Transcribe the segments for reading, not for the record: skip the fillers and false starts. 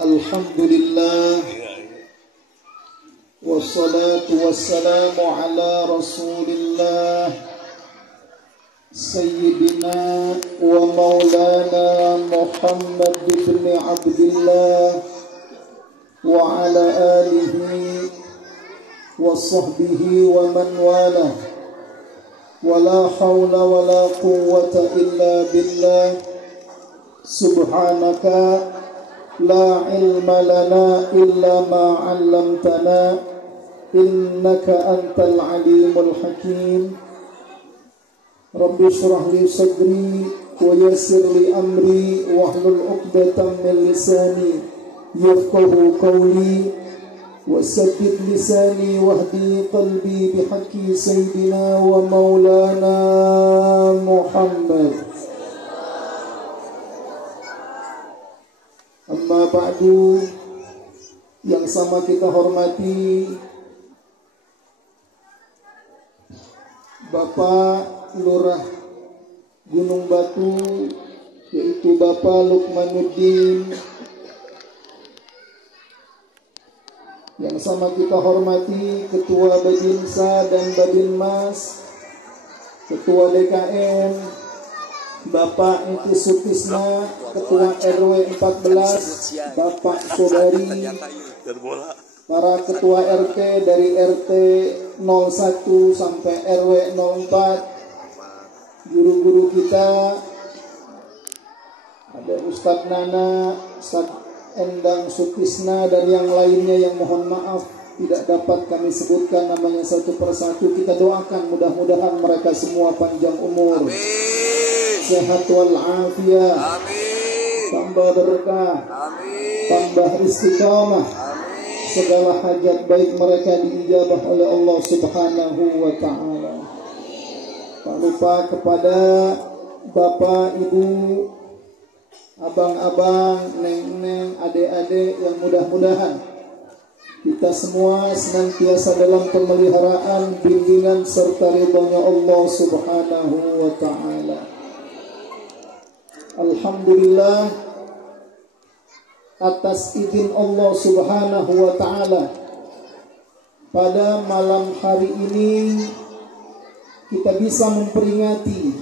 Alhamdulillah, wassalatu wassalamu ala rasulillah Sayyidina wa maulana Muhammad ibn Abdullah wa ala alihi wa sahbihi wa man wala wa la hawla wa la quwwata illa billah. Subhanaka la ilma lana illa ma 'allamtana innaka antal alimul hakim. Rabbi shrah li sadri wa yassir li amri wahlul 'uqdatam min lisani yafqahu qawli wasaddid lisani wahdi qalbi bihaqqi sayyidina wa maulana Muhammad. Amma ba'du, yang sama kita hormati Bapak Lurah Gunung Batu, yaitu Bapak Lukmanuddin. Yang sama kita hormati Ketua Babinsa dan Babinmas, Ketua DKM Bapak Inti Sutisna, Ketua RW 14, Bapak Sobari, para Ketua RT dari RT 01 sampai RW 04, guru-guru kita, ada Ustadz Nana, Ustadz Endang Sutisna, dan yang lainnya yang mohon maaf tidak dapat kami sebutkan namanya satu persatu. Kita doakan mudah-mudahan mereka semua panjang umur, sehat walafiat, tambah berkah, tambah istiqamah, segala hajat baik mereka diijabah oleh Allah Subhanahu wa ta'ala. Tak lupa kepada Bapak, Ibu, abang-abang, neng-neng, adik-adik, yang mudah-mudahan kita semua senantiasa dalam pemeliharaan, bimbingan serta ridhonya Allah Subhanahu wa ta'ala. Alhamdulillah, atas izin Allah Subhanahu wa ta'ala, pada malam hari ini kita bisa memperingati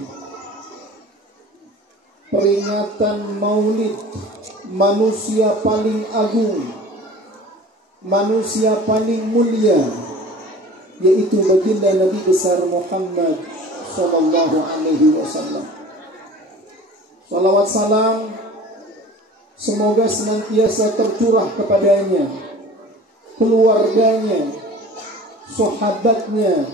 peringatan Maulid manusia paling agung, manusia paling mulia, yaitu baginda Nabi besar Muhammad sallallahu alaihi wasallam. Salawat salam semoga senantiasa tercurah kepadanya, keluarganya, sahabatnya,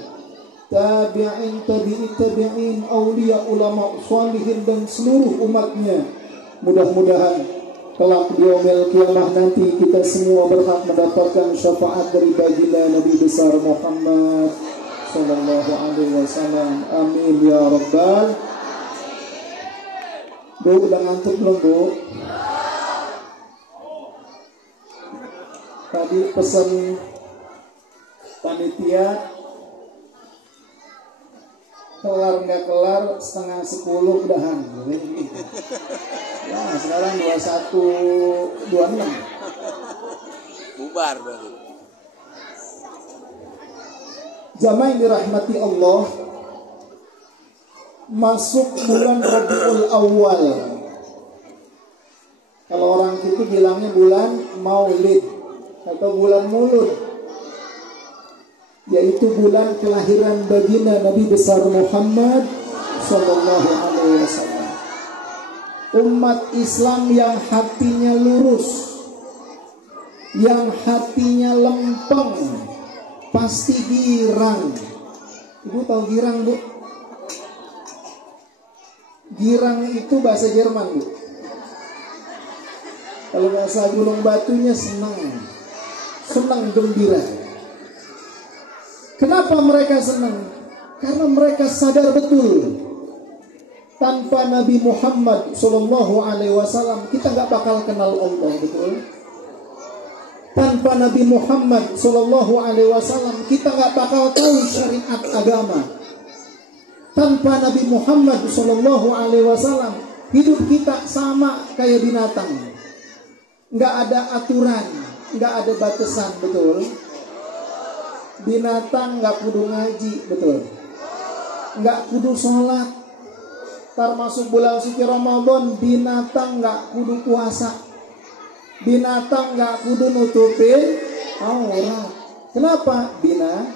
tabi'in, tabi'in, aulia, ulama, salihin, dan seluruh umatnya. Mudah-mudahan kelak di yaumil qiyamah nanti kita semua berhak mendapatkan syafaat dari baginda Nabi besar Muhammad sallallahu alaihi wasallam. Amin ya rabbal. Bu, udah ngantuk belum, Bu? Tadi pesan panitia, kelar nggak kelar setengah 10 udahan. Ya, sekarang 21.26. Bubar baru. Jamaah yang dirahmati Allah, masuk bulan Rabiul Awal. Kalau orang itu bilangnya bulan Maulid atau bulan Mulud, yaitu bulan kelahiran baginda Nabi besar Muhammad sallallahu alaihi wasallam. Umat Islam yang hatinya lurus, yang hatinya lempeng, pasti girang. Ibu tahu girang, Bu? Girang itu bahasa Jerman, Bu. Kalau bahasa Gunung Batunya senang, gembira. Kenapa mereka senang? Karena mereka sadar betul, tanpa Nabi Muhammad sallallahu alaihi wasallam kita nggak bakal kenal Allah, betul? Tanpa Nabi Muhammad sallallahu alaihi wasallam kita nggak bakal tahu syariat agama. Tanpa Nabi Muhammad sallallahu alaihi wasallam hidup kita sama kayak binatang. nggak ada aturan, nggak ada batasan, betul? Binatang nggak kudu ngaji, betul? Nggak kudu sholat. Termasuk bulan suci Ramadan, binatang nggak kudu puasa. Binatang nggak kudu nutupin aurat. Kenapa? Binatang.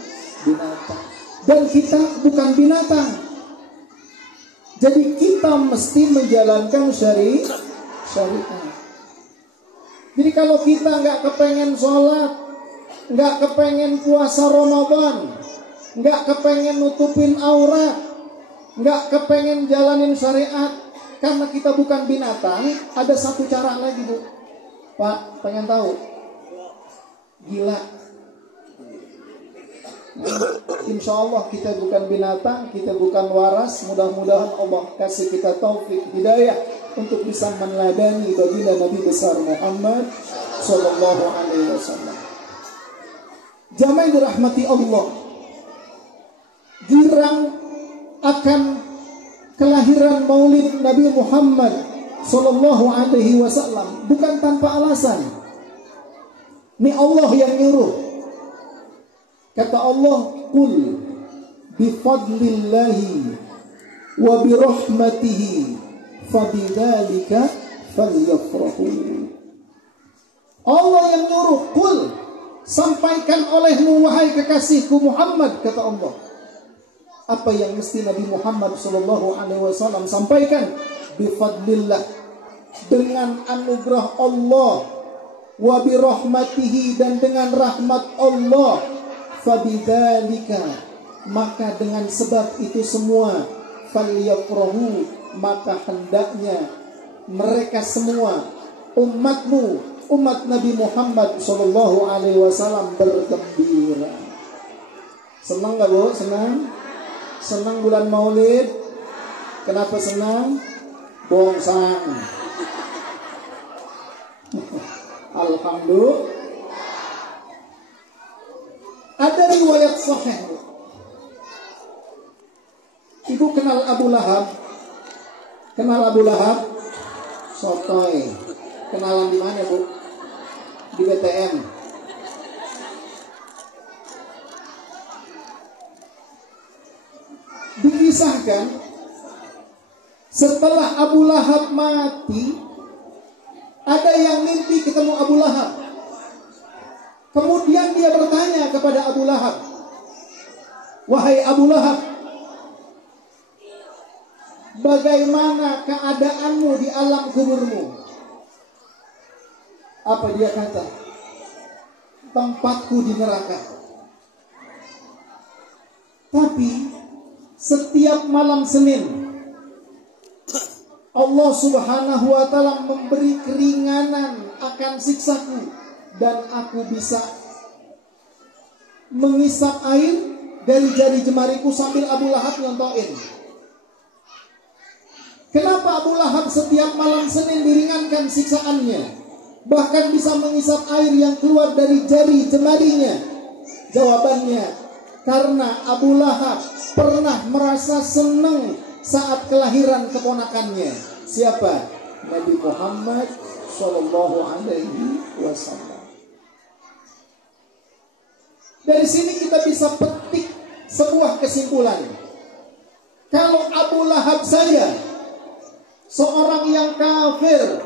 Dan kita bukan binatang. Jadi kita mesti menjalankan syariat. Jadi kalau kita nggak kepengen sholat, nggak kepengen puasa Ramadan, nggak kepengen nutupin aurat, nggak kepengen jalanin syariat, karena kita bukan binatang, ada satu cara lagi, Bu. Pak, pengen tahu? Gila. Insya Allah kita bukan binatang, kita bukan waras. Mudah-mudahan Allah kasih kita taufik hidayah untuk bisa meneladani baginda Nabi besar Muhammad Sallallahu Alaihi Wasallam. Jamaah dirahmati Allah, girang akan kelahiran Maulid Nabi Muhammad Sallallahu Alaihi Wasallam bukan tanpa alasan. Ini Allah yang nyuruh. Kata Allah, "Qul bifadlillahi wa birahmatihi fabidzalika falyafrahu." Allah yang nyuruh, "Qul," sampaikan olehmu wahai kekasihku Muhammad, kata Allah. Apa yang mesti Nabi Muhammad sallallahu alaihi wasallam sampaikan? Bifadlillah, dengan anugerah Allah, wa birahmatihi, dan dengan rahmat Allah, fabidzalika, maka dengan sebab itu semua, falyafrahu, maka hendaknya mereka semua, umatmu, umat Nabi Muhammad sallallahu alaihi wasallam bergembira. Senang gak, Bu? Senang? Senang bulan Maulid? Kenapa senang? Bongsang. Alhamdulillah. Ada riwayat sahih. Ibu kenal Abu Lahab? Kenal Abu Lahab? Sotoy. Kenalan di mana, Bu? Di BTM. Dikisahkan setelah Abu Lahab mati, ada yang mimpi ketemu Abu Lahab. Kemudian dia bertanya kepada Abu Lahab, "Wahai Abu Lahab, bagaimana keadaanmu di alam kuburmu?" Apa dia kata? "Tempatku di neraka. Tapi setiap malam Senin Allah Subhanahu wa ta'ala memberi keringanan akan siksaku, dan aku bisa mengisap air dari jari jemariku," sambil Abu Lahab nyontoin. Kenapa Abu Lahab setiap malam Senin diringankan siksaannya, bahkan bisa mengisap air yang keluar dari jari jemarinya? Jawabannya, karena Abu Lahab pernah merasa senang saat kelahiran keponakannya. Siapa? Nabi Muhammad Sallallahu Alaihi Wasallam. Dari sini kita bisa petik sebuah kesimpulan. Kalau Abu Lahab saya, seorang yang kafir,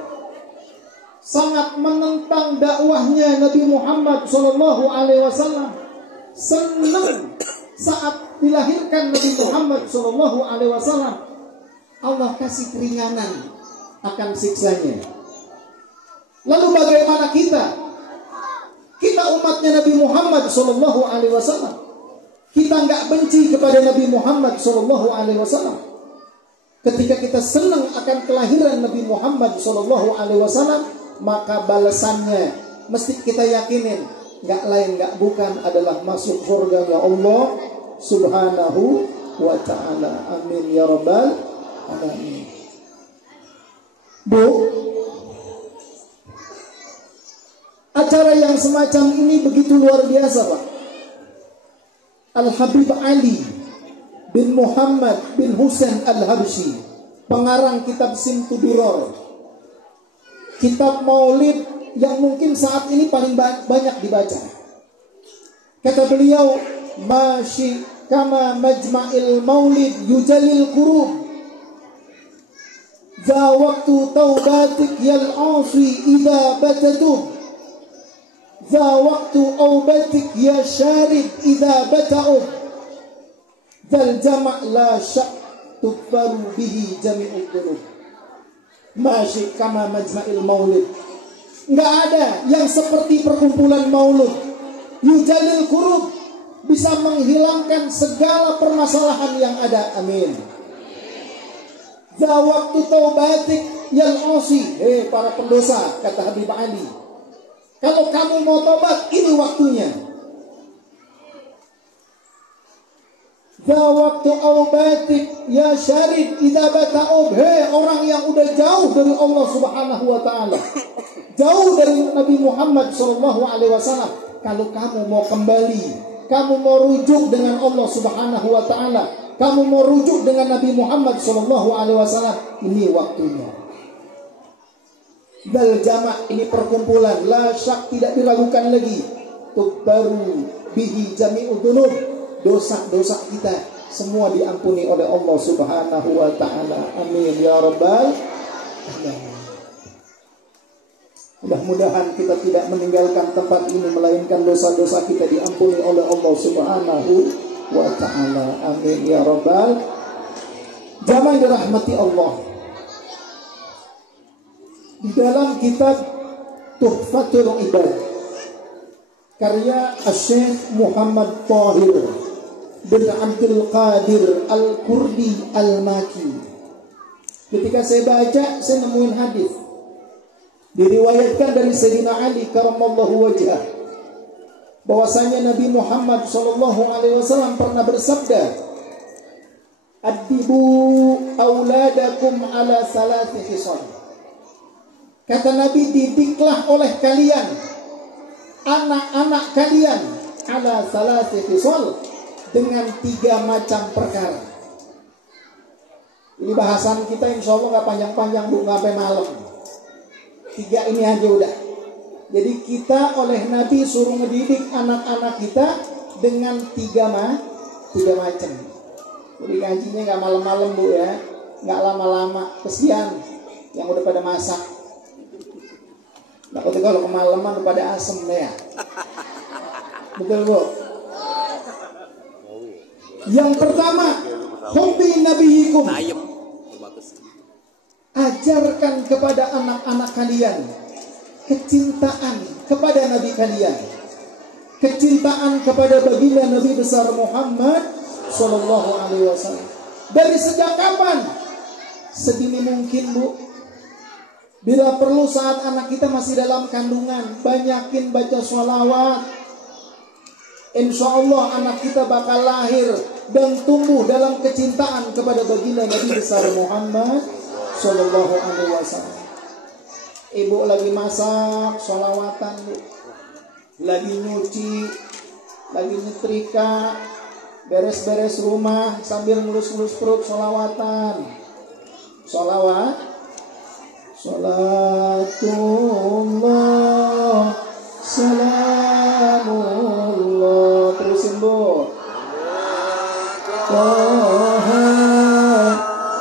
sangat menentang dakwahnya Nabi Muhammad Sallallahu Alaihi Wasallam, senang saat dilahirkan Nabi Muhammad Sallallahu Alaihi Wasallam, Allah kasih keringanan akan siksanya. Lalu bagaimana kita? Kita umatnya Nabi Muhammad Sallallahu Alaihi Wasallam. Kita nggak benci kepada Nabi Muhammad Sallallahu Alaihi Wasallam. Ketika kita senang akan kelahiran Nabi Muhammad Sallallahu Alaihi Wasallam, maka balasannya mesti kita yakinin, nggak lain nggak bukan adalah masuk surganya Allah Subhanahu wa ta'ala. Amin ya rabbal alamin. Bu, acara yang semacam ini begitu luar biasa, Pak. Al-Habib Ali bin Muhammad bin Husain Al-Habsyi, pengarang kitab Simtu Duror, kitab Maulid yang mungkin saat ini paling banyak dibaca. Kata beliau, masyi kama majma'il maulid yujalil qurub, za waktu taubatik yal asi idha batatu, za waktu aubatik ya syarid idha bata'u, zal jama' la syak tukbaru bihi jami'ul dhunub. Masyi kama majma'il maulid, nggak ada yang seperti perkumpulan maulud. Yujalil qurub, bisa menghilangkan segala permasalahan yang ada. Amin. Za waktu taubatik yal asi, para pendosa, kata Habib Ali, kalau kamu mau tobat, ini waktunya. Za waktu aubatik ya syarid idza bata'ub, orang yang udah jauh dari Allah Subhanahu wa taala, jauh dari Nabi Muhammad sallallahu alaihi wasallam, kalau kamu mau kembali, kamu mau rujuk dengan Allah Subhanahu wa taala, kamu mau rujuk dengan Nabi Muhammad sallallahu alaihi wasallam, ini waktunya. Dal jama', ini perkumpulan, la syak, tidak diragukan lagi, tukbaru bihi jami'ud dzunub, dosa-dosa kita semua diampuni oleh Allah Subhanahu wa taala. Amin ya rabbal alamin. Mudah-mudahan kita tidak meninggalkan tempat ini melainkan dosa-dosa kita diampuni oleh Allah Subhanahu wa taala. Amin ya rabbal. Jamaah dirahmati Allah. Di dalam kitab Tuhfatul Ibad karya Syekh Muhammad Tahir bin Abdul Qadir Al-Kurdi Al-Maki, ketika saya baca, saya nemuin hadis diriwayatkan dari Sayyidina Ali karamallahu wajhah, bahwasanya Nabi Muhammad sallallahu alaihi wasallam pernah bersabda, "Addibu auladakum ala salati khisal." Kata Nabi, didiklah oleh kalian anak-anak kalian ala salati khisal, dengan 3 macam perkara. Ini bahasan kita insya Allah gak panjang-panjang, Bu, gak sampai malam. 3 ini aja udah. Jadi kita oleh Nabi suruh ngedidik anak-anak kita dengan 3 macam. Jadi ngajinya gak malam-malam, Bu, ya, gak lama-lama. Kesian yang udah pada masak. Takutnya kalau kemalaman udah pada asem ya. Betul, Bu? Yang pertama, hubbi nabiyikum, ajarkan kepada anak-anak kalian kecintaan kepada Nabi kalian, kecintaan kepada baginda Nabi besar Muhammad sallallahu alaihi wasallam. Dari sejak kapan? Sedini mungkin, Bu. Bila perlu saat anak kita masih dalam kandungan, banyakin baca sholawat. Insya Allah anak kita bakal lahir dan tumbuh dalam kecintaan kepada baginda Nabi besar Muhammad sallallahu alaihi wasallam. Ibu lagi masak, sholawatan, Bu. Lagi nyuci, lagi nyetrika, beres-beres rumah sambil ngelus-ngelus perut, sholawatan. Sholawat. Salatullah, salamullah. Terusin, Bu. Taha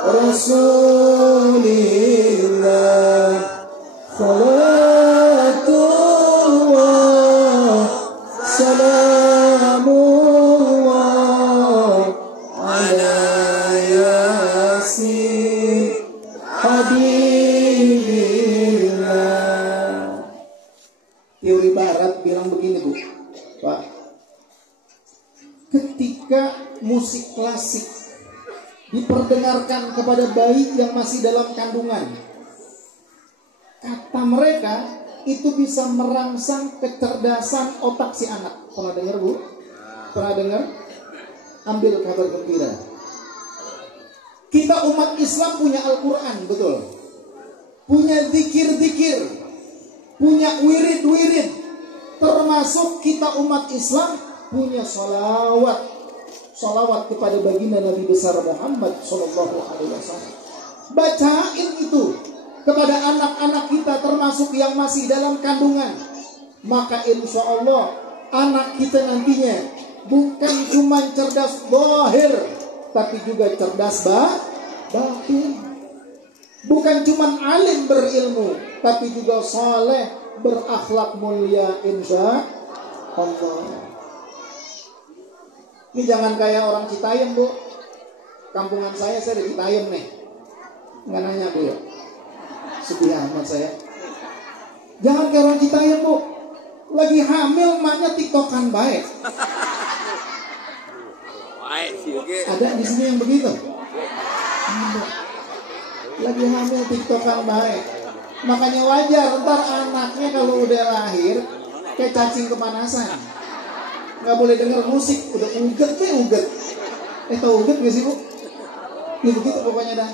Rasulillah, salatullah, salamullah ala yasin habibillah. Teori barat bilang begini, Bu, Pak. Ketika musik klasik diperdengarkan kepada bayi yang masih dalam kandungan, kata mereka itu bisa merangsang kecerdasan otak si anak. Pernah dengar, Bu? Pernah dengar? Ambil kabar gembira. Kita umat Islam punya Al-Quran, betul. Punya zikir-zikir, punya wirid-wirid. Termasuk kita umat Islam punya sholawat kepada baginda Nabi besar Muhammad sallallahu alaihi wasallam. Bacain itu kepada anak-anak kita termasuk yang masih dalam kandungan, maka insya Allah anak kita nantinya bukan cuma cerdas zahir, tapi juga cerdas batin. Bukan cuma alim berilmu, tapi juga soleh, berakhlak mulia insya Allah. Ini jangan kayak orang Citayam, Bu. Kampungan saya dari Citayam nih. Nggak nanya, Bu ya. Sedih amat saya. Jangan kayak orang Citayam, Bu. Lagi hamil maknya tiktokan baik. Ada di sini yang begitu. Lagi hamil tiktokan baik. Makanya wajar ntar anaknya kalau udah lahir kayak cacing kepanasan. Nggak boleh denger musik, udah uget deh uget. Tau uget gak sih, Bu? Ya begitu pokoknya dah.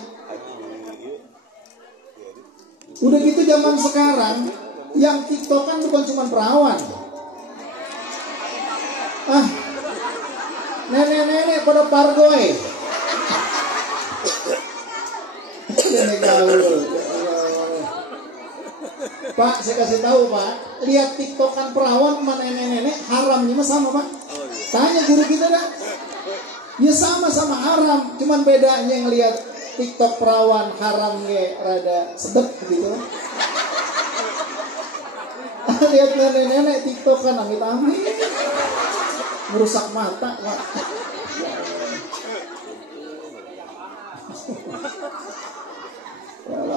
Udah gitu zaman sekarang yang tiktokan bukan cuma perawan. Nenek-nenek pada pargoy. Nenek gaul. Pak, saya kasih tahu Pak, lihat tiktokan perawan sama nenek-nenek haramnya mah sama Pak. Tanya guru kita dah. Ya sama-sama haram, cuman bedanya yang lihat tiktok perawan haram ge rada sedep gitu. Lihat nenek-nenek tiktokan amit-amit merusak mata Pak.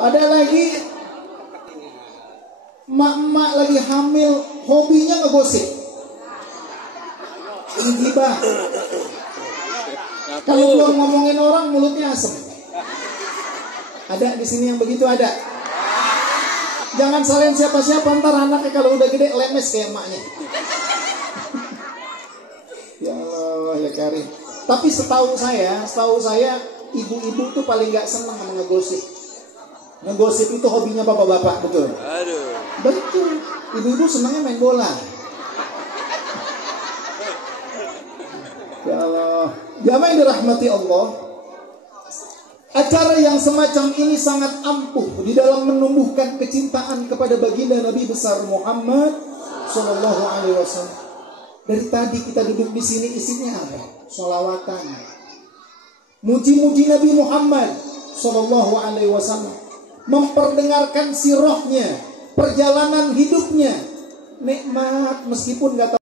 Ada lagi emak-emak lagi hamil, hobinya ngegosip, gibah. Kalau belum ngomongin orang mulutnya asem. Ada di sini yang begitu ada. Jangan salahin siapa-siapa, ntar anaknya kalau udah gede lemes kayak emaknya. Ya Allah ya Karim. Tapi setahu saya ibu-ibu tuh paling gak senang sama ngegosip. Ngegosip itu hobinya bapak-bapak, betul? Aduh. Betul. Ibu-ibu senangnya main bola. Ya Allah. Jamaah yang dirahmati Allah, acara yang semacam ini sangat ampuh di dalam menumbuhkan kecintaan kepada baginda Nabi besar Muhammad Sallallahu Alaihi Wasallam. Dari tadi kita duduk di sini isinya apa? Sholawatan, muji-muji Nabi Muhammad Sallallahu Alaihi Wasallam, memperdengarkan sirahnya, perjalanan hidupnya, nikmat meskipun nggak tahu.